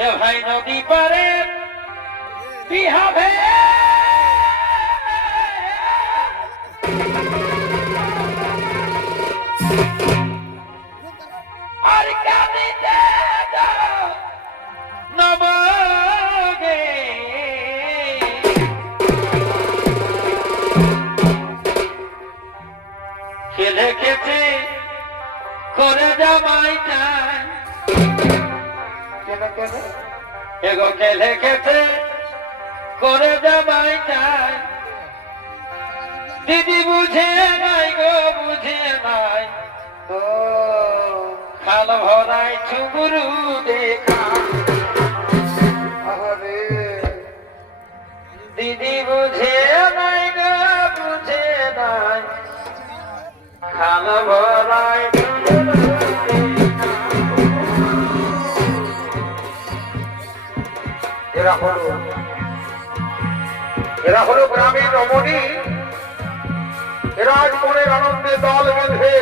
এ ভাই নদী পারে বিহাবে আর কাঁদিতে নবগে খেলে খেতে করে জামাই চায় এগো খেলে খেতে করে জামাই চায় দিদি বুঝে নাই গো বুঝে নাই তো খাল ভরাই চুবুরু দেখা দিদি বুঝে নাই গো বুঝে নাই খাল ভরাই এরা হলো গ্রামীণ রমণী। এরা আজ মনের আনন্দে দল বেঁধে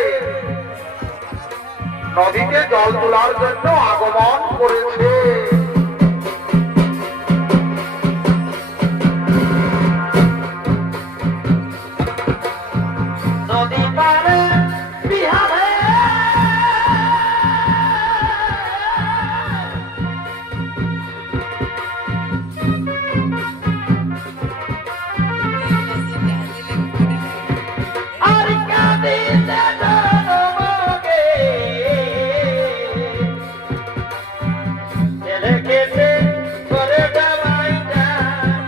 নদীতে জল তোলার জন্য আগমন করেছে। নদী পারে বিহারে আর কাঁদিতে নবগে খেলে খেতে করে জামাই চায়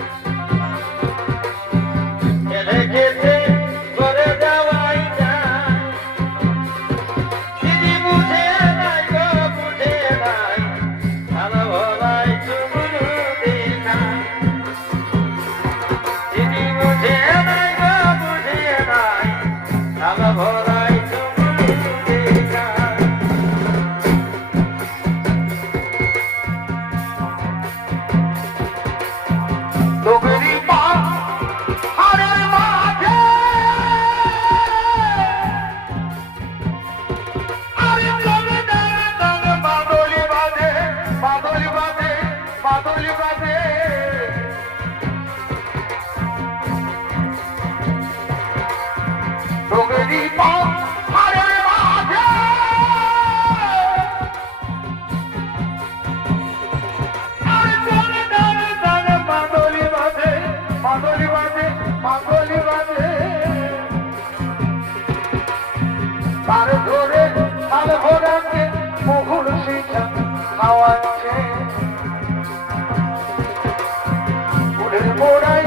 খেলে খেতে করে জামাই চায় দিদি বুঝে নাই গো বুঝে নাই খাল ভরাই চুবুরু দেখা দিদি বুঝে নাই গো বুঝে নাই খাল ভরাই চুবুরু দেখা ডুবুরি পাহাড়ের মাঝে আরে জলে জলে জলে বাদলি বাজে বাদলি বাজে বাদলি বাজে। ডুবুরি পাহাড়ের মাঝে আরে জলে জলে জলে বাদলি বাজে বাদলি বাজে বাদলি বাজে। তার ধরে তার ঘোড়াকে মুহুর শিখা খাওয়াচ্ছে। কুলের মোড়াই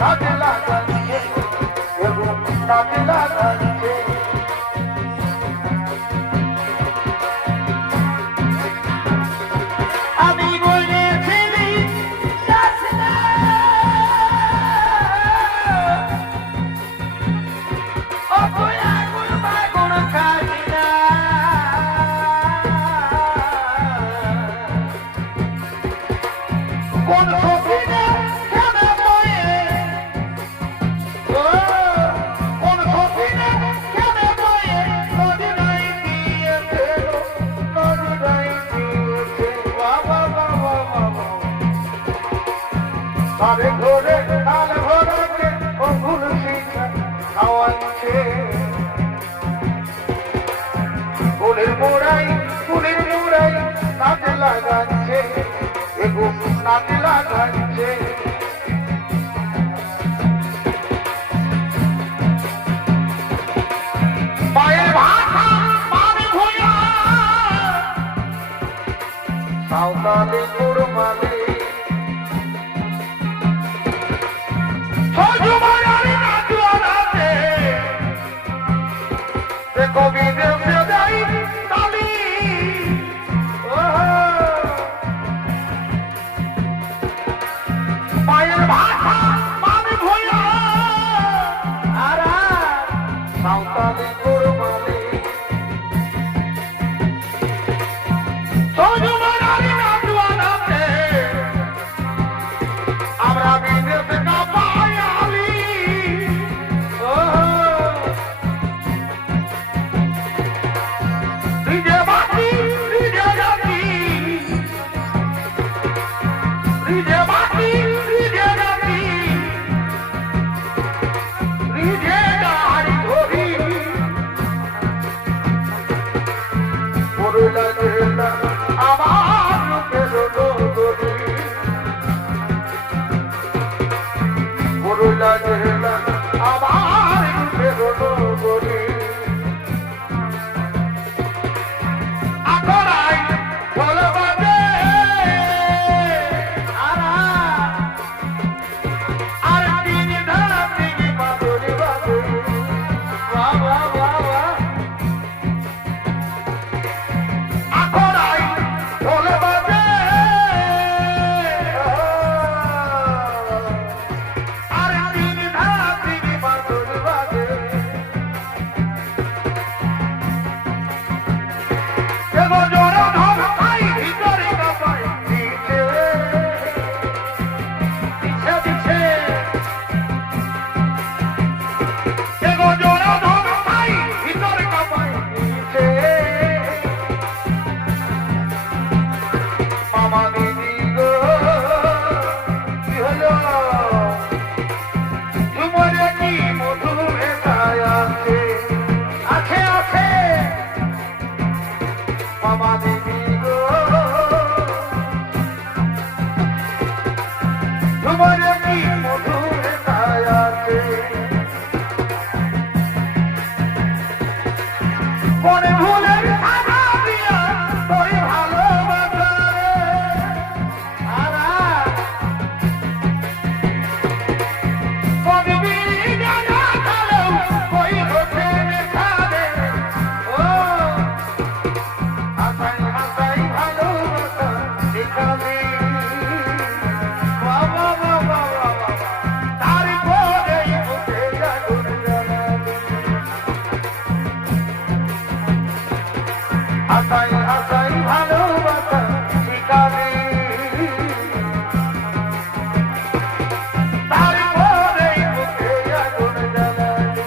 কাজে লাগাচ্ছে এবং কাজে লাগাচ্ছে। আমি বলেছিলি যাস না ও কোয়া গুল বাগুন খাবি না কোন সখিনে কেন বয়ে ও কোন সখিনে কেন বয়ে নদী নাই দিয়েছে নদী নাই দিয়েছে বাবা বাবা বাবা। তারে ধরে তাল ভরাকে ও ভুল শিখা খাওয়াচ্ছে। ফুলের মোড়াই কাজে লাগাচ্ছে এবং কাজে লাগাচ্ছে। পায়ের ভাষা পানি ভুইয়া সাঁওতালি কুড়মালি সজুমারি নাচুয়ারাতে সে কবি দেশে দেয় তালি। পায়ের ভাষা পানি ভুইয়া আর সাঁওতালি কুড়মালি সজুমারি নাচুয়ারা লাগে না আমার রূপের নগরী লাগে না আমার রূপের নগরী আকরাই ঢোল বাজে আর তিন ধারা তিন মাদুরি বাজে বাহ বাহ বাহ বাহ আকরাই ঢোল বাজে আর তিন ধারা তিন মাদুরি বাজে এগো জোড়া ধর ভাই ভিতরে কাপাই দিতে দিচ্ছে দিচ্ছে এগো জোড়া ধর ভাই ভিতরে কাপাই দিতে মামা দিদি গো কি হলো তোমার কি মধু ভেসায় আছে আছে আছে মামা দিদি গো তোমার কি মধু ভেসায় আছে মনে ভুলের সাজা দিয়া তোর ভালোবাসা রে কবি জানা খালেও কই হতে নেশারে ও আসাই আসাই ভালোবাসা এখানে বাহ বাহ বাহ বাহ বাহ বাহ তারপরেই বুঝে আগুন জ্বালাবে আসাই আসাই ভালোবাসা শিখাবে তারপরেই বুঝে আগুন জ্বালাবে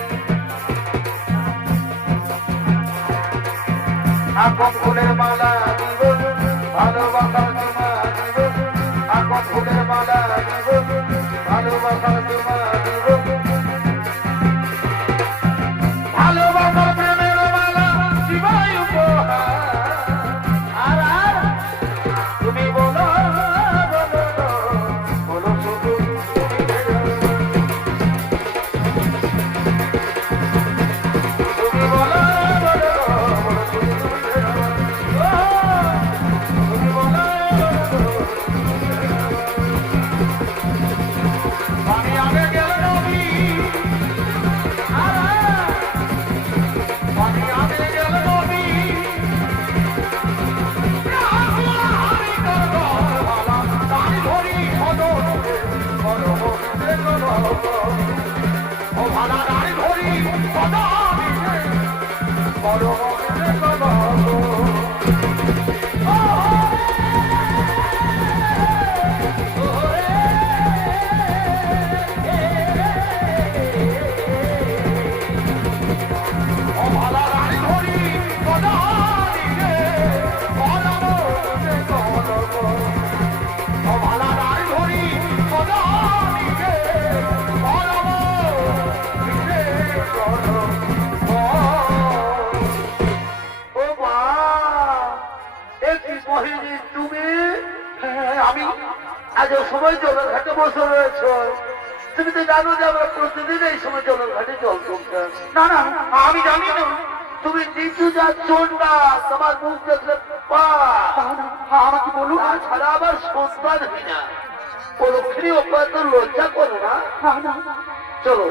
আপন ফুলের মালা দিব ভালোবাসার তোমা দিব আপন ফুলের মালা দিব ভালোবাসার তোমা দিব ভালোবাসার প্রেমের মালা শিবাই উপহার আর তুমি বলো বলো বলো শুধু তুমি বলো বলো বলো শুধু তুমি বলো আমি আগে গেল নবী আমি আগে গেল নবী ও ভালা গাড়ি ধরি সদা বড় ও ভালা গাড়ি ধরি সদা ও ভালা গাড়ি ধরি সদা ও মা একটি মহিনী তুমি আমি আজ সময় জলের ঘাটে বসে রয়েছ তুমি তো জানো যে আমরা প্রতিদিন এই সময় জলের ঘাটে জল তুলতাম না না আমি জানি না তুমি নিচু যাচ্ছ না তোমার মুখ দেখলে পা আমাকে বলুন ছাড়া আবার সন্তান হীনা পরক্ষণী অপায় তো লজ্জা করো না চলো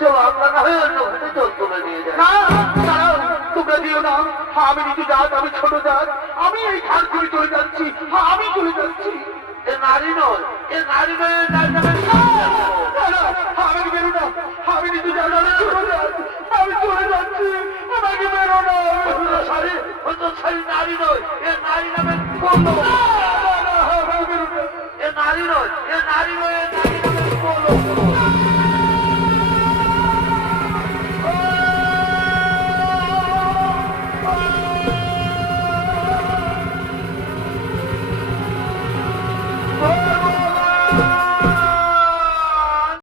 চলো আমরা না হয় অন্য ঘাটে জল তুলে নিয়ে যাই না দাঁড়াও তোমরা দিও না আমি নিচু জাত আমি ছোট জাত আমি এই ঘাট থেকে চলে যাচ্ছি আমি চলে যাচ্ছি এ নারী নয় এ নারী নয় এ নারী নয় আমি বেরো না আমি নিচু জাত আমি ছোট জাত আমি চলে যাচ্ছি আমাকে বেরো না শাড়ি নারী নয় এ নারী নামে বললো এ নারী নয় এ নারী নয় এ নারী নামে বললো